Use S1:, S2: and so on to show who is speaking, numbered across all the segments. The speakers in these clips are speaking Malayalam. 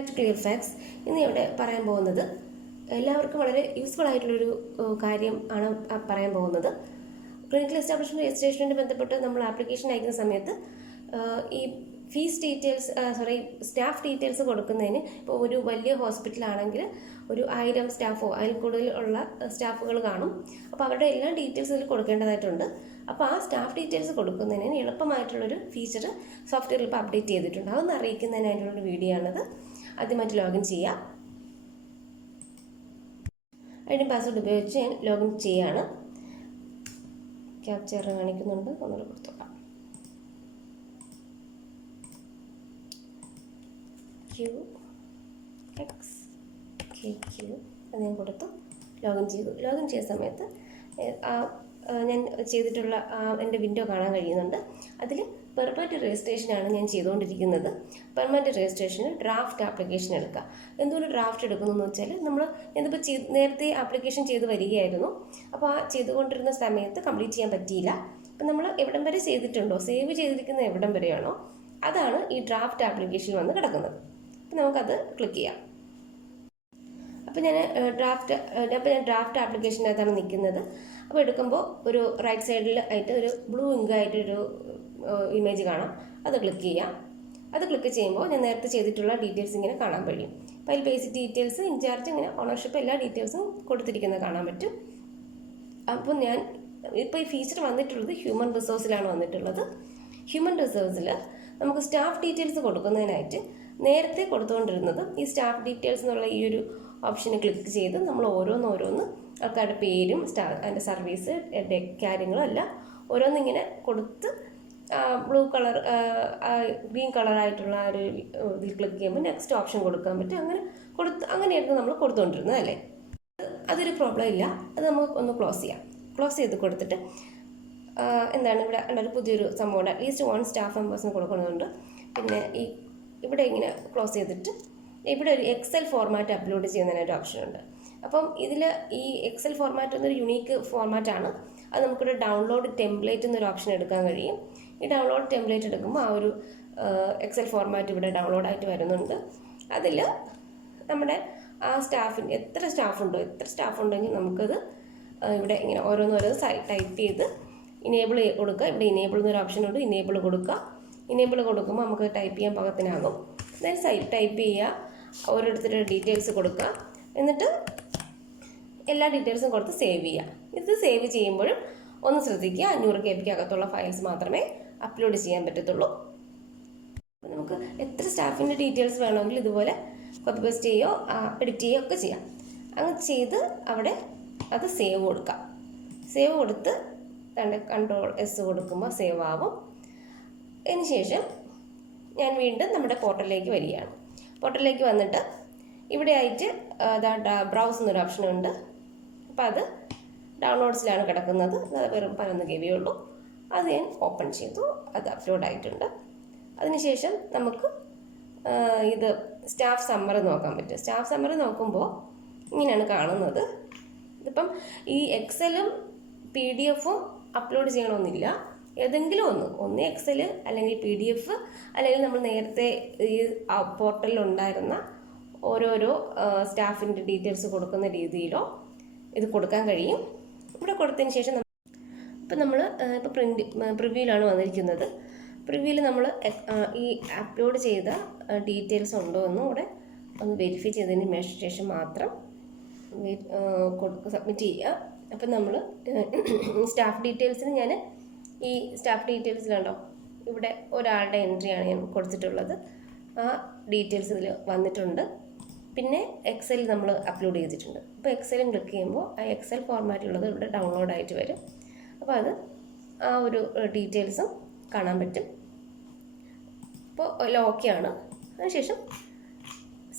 S1: ബാക്ക് ക്ലിയർ ഫാക്സ് ഇന്ന് ഇവിടെ പറയാൻ പോകുന്നത് എല്ലാവർക്കും വളരെ യൂസ്ഫുൾ ആയിട്ടുള്ളൊരു കാര്യം ആണ് പറയാൻ പോകുന്നത്. ക്ലിനിക്കൽ എസ്റ്റാബ്ലിഷ്മെന്റ് രജിസ്ട്രേഷനുമായി ബന്ധപ്പെട്ട് നമ്മൾ ആപ്ലിക്കേഷൻ അയക്കുന്ന സമയത്ത് ഈ fees details sorry staff details കൊടുക്കുന്നതിന് ഇപ്പോൾ ഒരു വലിയ ഹോസ്പിറ്റലാണെങ്കിൽ ഒരു ആയിരം സ്റ്റാഫോ അതിൽ കൂടുതൽ ഉള്ള സ്റ്റാഫുകൾ കാണും. അപ്പോൾ അവരുടെ എല്ലാ ഡീറ്റെയിൽസ് ഇതിൽ കൊടുക്കേണ്ടതായിട്ടുണ്ട്. അപ്പോൾ ആ സ്റ്റാഫ് ഡീറ്റെയിൽസ് കൊടുക്കുന്നതിന് എളുപ്പമായിട്ടുള്ളൊരു ഫീച്ചർ സോഫ്റ്റ്വെയറിൽ ഇപ്പോൾ അപ്ഡേറ്റ് ചെയ്തിട്ടുണ്ട്. അതൊന്ന് അറിയിക്കുന്നതിനായിട്ടുള്ളൊരു വീഡിയോ ആണത്. ആദ്യമായിട്ട് ലോഗിൻ ചെയ്യുക ഐ പാസ്വേഡ് ഉപയോഗിച്ച് ഞാൻ ലോഗിൻ ചെയ്യാണ്. ക്യാപ്ചർ കാണിക്കുന്നുണ്ട്. ഒന്നുകൂടെ കൊടുത്തോളാം. ക്യൂ എക്സ് കെ ക്യൂ അത് ഞാൻ കൊടുത്തു. ലോഗിൻ ചെയ്തു. ലോഗിൻ ചെയ്ത സമയത്ത് ആ, ഞാൻ ചെയ്തിട്ടുള്ള എന്റെ വിൻഡോ കാണാൻ കഴിയുന്നുണ്ട്. അതിൽ പെർമനന്റ് രജിസ്ട്രേഷനാണ് ഞാൻ ചെയ്തുകൊണ്ടിരിക്കുന്നത്. പെർമനന്റ് രജിസ്ട്രേഷന് ഡ്രാഫ്റ്റ് ആപ്ലിക്കേഷൻ എടുക്കുക. എന്തുകൊണ്ട് ഡ്രാഫ്റ്റ് എടുക്കുന്നു എന്ന് വെച്ചാൽ നമ്മൾ ഇതിപ്പോൾ ചെയ്ത് നേരത്തെ ആപ്ലിക്കേഷൻ ചെയ്ത് വരികയായിരുന്നു. അപ്പോൾ ആ ചെയ്തുകൊണ്ടിരുന്ന സമയത്ത് കംപ്ലീറ്റ് ചെയ്യാൻ പറ്റിയില്ല. അപ്പം നമ്മൾ എവിടം വരെ ചെയ്തിട്ടുണ്ടോ? സേവ് ചെയ്തിരിക്കുന്ന എവിടം വരെയാണോ? അതാണ് ഈ ഡ്രാഫ്റ്റ് ആപ്ലിക്കേഷൻ വന്ന് കിടക്കുന്നത്. അപ്പം നമുക്കത് ക്ലിക്ക് ചെയ്യാം. അപ്പോൾ ഞാൻ ഡ്രാഫ്റ്റ് അപ്പോൾ ഞാൻ ഡ്രാഫ്റ്റ് ആപ്ലിക്കേഷനകത്താണ് നിൽക്കുന്നത് അപ്പോൾ എടുക്കുമ്പോൾ ഒരു റൈറ്റ് സൈഡിൽ ആയിട്ട് ഒരു ബ്ലൂ ഇങ്ക് ആയിട്ടൊരു ഇമേജ് കാണാം. അത് ക്ലിക്ക് ചെയ്യാം. അത് ക്ലിക്ക് ചെയ്യുമ്പോൾ ഞാൻ നേരത്തെ ചെയ്തിട്ടുള്ള ഡീറ്റെയിൽസ് ഇങ്ങനെ കാണാൻ കഴിയും. അപ്പോൾ അതിൽ ബേസിക് ഡീറ്റെയിൽസ് ഇൻചാർജ് ഇങ്ങനെ ഓണർഷിപ്പ് എല്ലാ ഡീറ്റെയിൽസും കൊടുത്തിരിക്കുന്നത് കാണാൻ പറ്റും. അപ്പോൾ ഞാൻ ഇപ്പോൾ ഈ ഫീച്ചർ വന്നിട്ടുള്ളത് ഹ്യൂമൻ റിസോഴ്സിലാണ് വന്നിട്ടുള്ളത്. ഹ്യൂമൻ റിസോഴ്സിൽ നമുക്ക് സ്റ്റാഫ് ഡീറ്റെയിൽസ് കൊടുക്കുന്നതിനായിട്ട് നേരത്തെ കൊടുത്തുകൊണ്ടിരുന്നത് ഈ സ്റ്റാഫ് ഡീറ്റെയിൽസ് എന്നുള്ള ഈ ഒരു ഓപ്ഷന് ക്ലിക്ക് ചെയ്ത് നമ്മൾ ഓരോന്ന് ഓരോന്ന് ആൾക്കാരുടെ പേരും സ്റ്റാ അതിന്റെ സർവീസ് കാര്യങ്ങളും എല്ലാം ഓരോന്നിങ്ങനെ കൊടുത്ത് ബ്ലൂ കളർ ഗ്രീൻ കളറായിട്ടുള്ള ആ ഒരു ഇതിൽ ക്ലിക്ക് ചെയ്യുമ്പോൾ നെക്സ്റ്റ് ഓപ്ഷൻ കൊടുക്കാൻ പറ്റും. അങ്ങനെ കൊടുത്ത് അങ്ങനെയായിരുന്നു നമ്മൾ കൊടുത്തുകൊണ്ടിരുന്നത് അല്ലേ? അതൊരു പ്രോബ്ലം ഇല്ല. അത് നമുക്ക് ഒന്ന് ക്ലോസ് ചെയ്യാം. ക്ലോസ് ചെയ്ത് കൊടുത്തിട്ട് എന്താണ് ഇവിടെ ഒരു പുതിയൊരു സംഭവം ലീസ്റ്റ് വൺ സ്റ്റാഫ് മെമ്പേഴ്സിന് കൊടുക്കുന്നുണ്ട് പിന്നെ ഈ ഇവിടെ ഇങ്ങനെ ക്ലോസ് ചെയ്തിട്ട് ഇവിടെ ഒരു എക്സൽ ഫോർമാറ്റ് അപ്ലോഡ് ചെയ്യുന്നതിനൊരു ഓപ്ഷൻ ഉണ്ട്. അപ്പം ഇതിൽ ഈ എക്സൽ ഫോർമാറ്റ് എന്നൊരു യുണീക്ക് ഫോർമാറ്റാണ് അത് നമുക്കൊരു ഡൗൺലോഡ് ടെംപ്ലേറ്റ് എന്നൊരു ഓപ്ഷൻ എടുക്കാൻ കഴിയും. ഈ ഡൗൺലോഡ് ടെംപ്ലേറ്റ് എടുക്കുമ്പോൾ ആ ഒരു എക്സൽ ഫോർമാറ്റ് ഇവിടെ ഡൗൺലോഡായിട്ട് വരുന്നുണ്ട്. അതിൽ നമ്മുടെ ആ സ്റ്റാഫിന് എത്ര സ്റ്റാഫുണ്ടോ എത്ര സ്റ്റാഫുണ്ടെങ്കിൽ നമുക്കത് ഇവിടെ ഇങ്ങനെ ഓരോന്നോരോ ടൈപ്പ് ചെയ്ത് ഇനേബിൾ കൊടുക്കുക. ഇവിടെ ഇനേബിൾ എന്നൊരു ഓപ്ഷൻ ഉണ്ട് ഇനേബിൾ കൊടുക്കുക. ഇനേബിൾ കൊടുക്കുമ്പോൾ നമുക്ക് ടൈപ്പ് ചെയ്യാൻ പാകത്തിനാകും. ദെൻ സൈറ്റ് ടൈപ്പ് ചെയ്യുക ഓരോരുത്തരുടെ ഡീറ്റെയിൽസ് കൊടുക്കുക എന്നിട്ട് എല്ലാ ഡീറ്റെയിൽസും കൊടുത്ത് സേവ് ചെയ്യുക ഇത് സേവ് ചെയ്യുമ്പോഴും ഒന്ന് ശ്രദ്ധിക്കുക. അഞ്ഞൂറ് കെ പിക്ക് അകത്തുള്ള ഫയൽസ് മാത്രമേ അപ്ലോഡ് ചെയ്യാൻ പറ്റത്തുള്ളൂ. നമുക്ക് എത്ര സ്റ്റാഫിന്റെ ഡീറ്റെയിൽസ് വേണമെങ്കിൽ ഇതുപോലെ കോപ്പി പേസ്റ്റ് ചെയ്യോ എഡിറ്റ് ചെയ്യുകയോ ഒക്കെ ചെയ്യാം. അങ്ങനെ ചെയ്ത് അവിടെ അത് സേവ് കൊടുക്കാം. സേവ് കൊടുത്ത് കൺട്രോൾ എസ് കൊടുക്കുമ്പോൾ സേവ് ആവും. അതിന് ശേഷം ഞാൻ വീണ്ടും നമ്മുടെ പോർട്ടലിലേക്ക് വരികയാണ്. പോർട്ടലിലേക്ക് വന്നിട്ട് ഇവിടെ ആയിട്ട് ബ്രൗസ് എന്നൊരു ഓപ്ഷൻ ഉണ്ട്. അപ്പോൾ അത് ഡൗൺലോഡ്സിലാണ് കിടക്കുന്നത്. അത് വെറും പതിനൊന്ന് കെ ഉള്ളൂ. അത് ഞാൻ ഓപ്പൺ ചെയ്തു. അത് അപ്ലോഡ് ആയിട്ടുണ്ട്. അതിനുശേഷം നമുക്ക് ഇത് സ്റ്റാഫ് സമ്മറി നോക്കാൻ പറ്റും. സ്റ്റാഫ് സമ്മറി നോക്കുമ്പോൾ ഇങ്ങനെയാണ് കാണുന്നത്. ഇതിപ്പം ഈ എക്സലും പി ഡി എഫും അപ്ലോഡ് ചെയ്യണമെന്നില്ല. ഏതെങ്കിലും ഒന്ന്. ഒന്ന് എക്സൽ അല്ലെങ്കിൽ പി ഡി എഫ് അല്ലെങ്കിൽ നമ്മൾ നേരത്തെ ഈ പോർട്ടലിൽ ഉണ്ടായിരുന്ന ഓരോരോ സ്റ്റാഫിന്റെ ഡീറ്റെയിൽസ് കൊടുക്കുന്ന രീതിയിലോ ഇത് കൊടുക്കാൻ കഴിയും. ഇവിടെ കൊടുത്തതിന് ശേഷം ഇപ്പം നമ്മൾ ഇപ്പോൾ പ്രിന്റ് പ്രിവ്യൂലാണ് വന്നിരിക്കുന്നത്. പ്രിവ്യൂവിൽ നമ്മൾ ഈ അപ്ലോഡ് ചെയ്ത ഡീറ്റെയിൽസ് ഉണ്ടോ എന്നും കൂടെ ഒന്ന് വെരിഫൈ ചെയ്തതിന് ശേഷം മാത്രം സബ്മിറ്റ് ചെയ്യുക. അപ്പം നമ്മൾ സ്റ്റാഫ് ഡീറ്റെയിൽസിന് ഞാൻ ഈ സ്റ്റാഫ് ഡീറ്റെയിൽസിലുണ്ടോ ഇവിടെ ഒരാളുടെ എൻട്രിയാണ് ഞാൻ കൊടുത്തിട്ടുള്ളത്. ആ ഡീറ്റെയിൽസ് ഇതിൽ വന്നിട്ടുണ്ട്. പിന്നെ എക്സൽ നമ്മൾ അപ്ലോഡ് ചെയ്തിട്ടുണ്ട്. അപ്പോൾ എക്സലും ക്ലിക്ക് ചെയ്യുമ്പോൾ ആ എക്സൽ ഫോർമാറ്റിലുള്ളത് ഇവിടെ ഡൗൺലോഡ് ആയിട്ട് വരും. അപ്പോൾ അത് ആ ഒരു ഡീറ്റെയിൽസും കാണാൻ പറ്റും. അപ്പോൾ എല്ലാം ഓക്കെയാണ് അതിനുശേഷം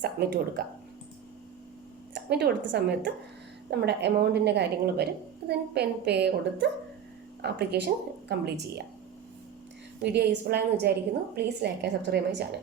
S1: സബ്മിറ്റ് കൊടുക്കുക സബ്മിറ്റ് കൊടുത്ത സമയത്ത് നമ്മുടെ എമൗണ്ടിന്റെ കാര്യങ്ങൾ വരും. അതിന് പെൻ പേ കൊടുത്ത് ആപ്ലിക്കേഷൻ കംപ്ലീറ്റ് ചെയ്യാം. വീഡിയോ യൂസ്ഫുൾ ആയെന്ന് വിചാരിക്കുന്നു. Please like and subscribe my channel